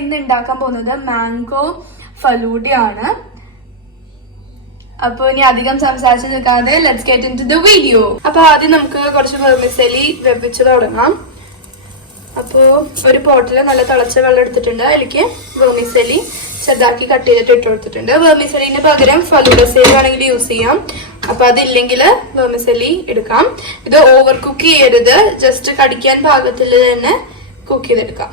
ഇന്ന് ഉണ്ടാക്കാൻ പോകുന്നത് മാംഗോ ഫലൂഡയാണ്. അപ്പൊ ഇനി അധികം സംസാരിച്ചു നിൽക്കാതെ let's get into the video. അപ്പൊ ആദ്യം നമുക്ക് കുറച്ച് വെർമിസെലി വെപ്പിച്ച് തുടങ്ങാം. അപ്പോ ഒരു പോട്ടില് നല്ല തിളച്ച വെള്ളം എടുത്തിട്ടുണ്ട്. അതിലേക്ക് വെർമിസെലി ചെറുതാക്കി കട്ട് ചെയ്തിട്ട് ഇട്ട് കൊടുത്തിട്ടുണ്ട്. വെർമിസെലിന് പകരം ഫലൂഡ സേവ് ആണെങ്കിൽ യൂസ് ചെയ്യാം. അപ്പൊ അതില്ലെങ്കിൽ വെർമിസെലി എടുക്കാം. ഇത് ഓവർ കുക്ക് ചെയ്യരുത്, ജസ്റ്റ് കടിക്കാൻ പാകത്തിൽ തന്നെ കുക്ക് ചെയ്തെടുക്കാം.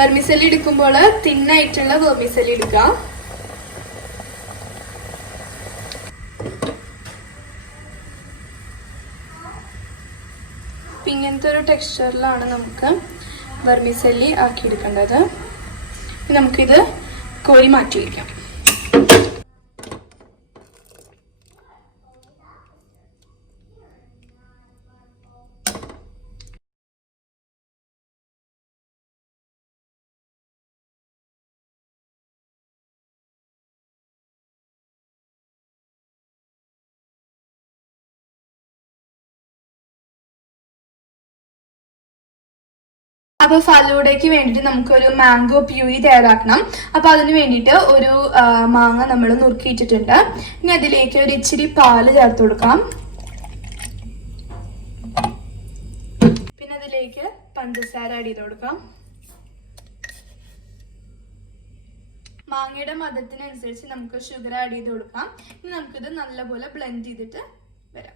വെർമിസെലി എടുക്കുമ്പോൾ തിന്നായിട്ടുള്ള വെർമിസെലി എടുക്കാം. ഇങ്ങനത്തെ ഒരു ടെക്സ്ചറിലാണ് നമുക്ക് വെർമിസെല്ലി ആക്കിയെടുക്കേണ്ടത്. നമുക്കിത് കോരി മാറ്റി വയ്ക്കാം. അപ്പൊ ഫലൂഡയ്ക്ക് വേണ്ടിയിട്ട് നമുക്കൊരു മാംഗോ പ്യൂരി തയ്യാറാക്കണം. അപ്പൊ അതിന് വേണ്ടിയിട്ട് ഒരു മാങ്ങ നമ്മൾ നുറുക്കിയിട്ടിട്ടുണ്ട്. ഇനി അതിലേക്ക് ഒരു ഇച്ചിരി പാല് ചേർത്ത് കൊടുക്കാം. പിന്നെ അതിലേക്ക് പഞ്ചസാര ആഡ് ചെയ്ത് കൊടുക്കാം. മാങ്ങയുടെ മധുരത്തിനനുസരിച്ച് നമുക്ക് ഷുഗർ ആഡ് ചെയ്ത് കൊടുക്കാം. ഇനി നമുക്കിത് നല്ലപോലെ ബ്ലെൻഡ് ചെയ്തിട്ട് വരാം.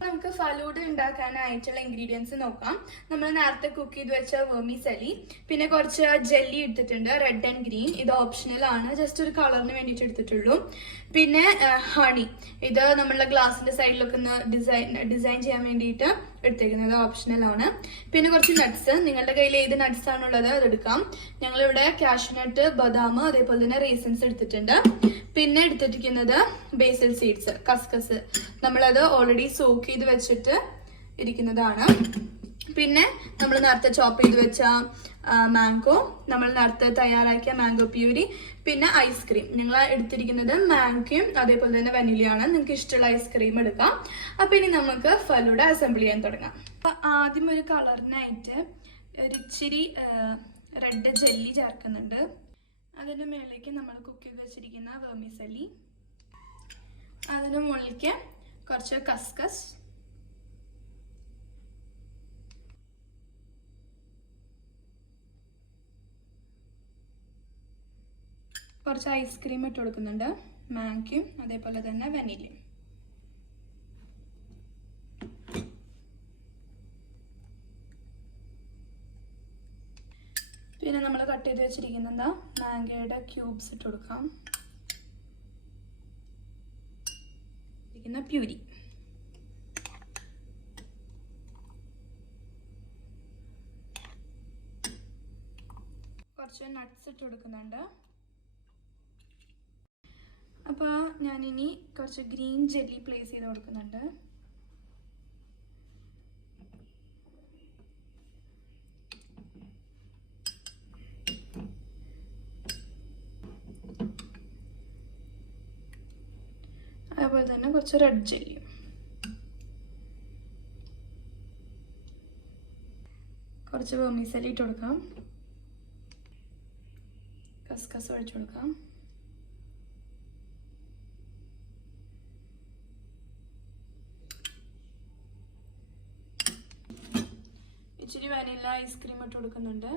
നമുക്ക് ഫലൂഡ ഉണ്ടാക്കാനായിട്ടുള്ള ഇൻഗ്രീഡിയൻസ് നോക്കാം. നമ്മൾ നേരത്തെ കുക്ക് ചെയ്ത് വെച്ച വെർമിസെലി, പിന്നെ കുറച്ച് ജെല്ലി എടുത്തിട്ടുണ്ട്, റെഡ് ആൻഡ് ഗ്രീൻ. ഇത് ഓപ്ഷണൽ ആണ്, ജസ്റ്റ് ഒരു കളറിന് വേണ്ടിയിട്ട് എടുത്തിട്ടുള്ളൂ. പിന്നെ ഹണി, ഇത് നമ്മളുടെ ഗ്ലാസിന്റെ സൈഡിലൊക്കെ ഒന്ന് ഡിസൈൻ ചെയ്യാൻ വേണ്ടിയിട്ട് എടുത്തേക്കുന്നത്, ഓപ്ഷണൽ ആണ്. പിന്നെ കുറച്ച് നട്ട്സ്, നിങ്ങളുടെ കയ്യിൽ ഏത് നട്ട്സ് ആണുള്ളത് അതെടുക്കാം. ഞങ്ങളിവിടെ കാഷ്യൂനട്ട്, ബദാം, അതേപോലെ തന്നെ റേസിൻസ് എടുത്തിട്ടുണ്ട്. പിന്നെ എടുത്തിരിക്കുന്നത് ബേസിൽ സീഡ്സ്, കസ്കസ്. നമ്മളത് ഓൾറെഡി സോക്ക് ചെയ്ത് വെച്ചിട്ട് ഇരിക്കുന്നതാണ്. പിന്നെ നമ്മൾ നേരത്തെ ചോപ്പ് ചെയ്ത് വെച്ച മാംഗോ, നമ്മൾ നേരത്തെ തയ്യാറാക്കിയ മാംഗോ പ്യൂരി, പിന്നെ ഐസ്ക്രീം. ഞങ്ങൾ എടുത്തിരിക്കുന്നത് മാംഗോയും അതേപോലെ തന്നെ വനിലയാണ്. നിങ്ങൾക്ക് ഇഷ്ടമുള്ള ഐസ്ക്രീം എടുക്കാം. അപ്പൊ ഇനി നമുക്ക് ഫലൂഡ അസംബിൾ ചെയ്യാൻ തുടങ്ങാം. അപ്പൊ ആദ്യം ഒരു കളറിനായിട്ട് ഒരു ഇച്ചിരി റെഡ് ജെല്ലി ചേർക്കുന്നുണ്ട്. അതിന്റെ മുകളിലേക്ക് നമ്മൾ കുക്ക് ചെയ്ത് വെച്ചിരിക്കുന്ന വെർമിസെല്ലി, അതിന് മുകളിലേക്ക് കുറച്ച് കസ്കസ്, കുറച്ച് ഐസ്ക്രീം ഇട്ട് കൊടുക്കുന്നുണ്ട്, മാംഗോയും അതേപോലെ തന്നെ വനിലയും. പിന്നെ നമ്മൾ കട്ട് ചെയ്ത് വെച്ചിരിക്കുന്ന മാംഗോയുടെ ക്യൂബ്സ് ഇട്ട് കൊടുക്കാം. പ്യൂരി, കുറച്ച് നട്ട്സ് ഇട്ട് കൊടുക്കുന്നുണ്ട്. അപ്പോൾ ഞാനിനി കുറച്ച് ഗ്രീൻ ജെല്ലി പ്ലേസ് ചെയ്ത് കൊടുക്കുന്നുണ്ട്. അതുപോലെ തന്നെ കുറച്ച് റെഡ് ജെല്ലിയും. കുറച്ച് വെർമിസെല്ലി ഇട്ട് കൊടുക്കാം. കസ്കസ് ഒഴിച്ചു കൊടുക്കാം. ഇച്ചിരി വനില ഐസ്ക്രീം ഇട്ട് കൊടുക്കുന്നുണ്ട്.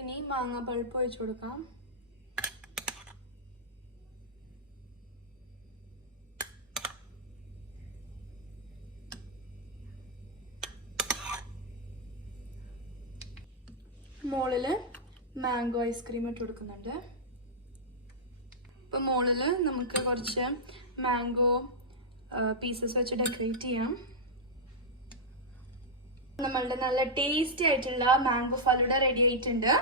ഇനി മാങ്ങ പൾപ്പ് ഒഴിച്ചു കൊടുക്കാം. മുകളില് മാംഗോ ഐസ്ക്രീം ഇട്ട് കൊടുക്കുന്നുണ്ട്. ഇപ്പൊ മുകളില് നമുക്ക് കുറച്ച് മാംഗോ പീസസ് വെച്ച് ഡെക്കറേറ്റ് ചെയ്യാം. നമ്മളുടെ നല്ല ടേസ്റ്റി ആയിട്ടുള്ള മാംഗോ ഫലൂഡ റെഡി ആയിട്ടുണ്ട്.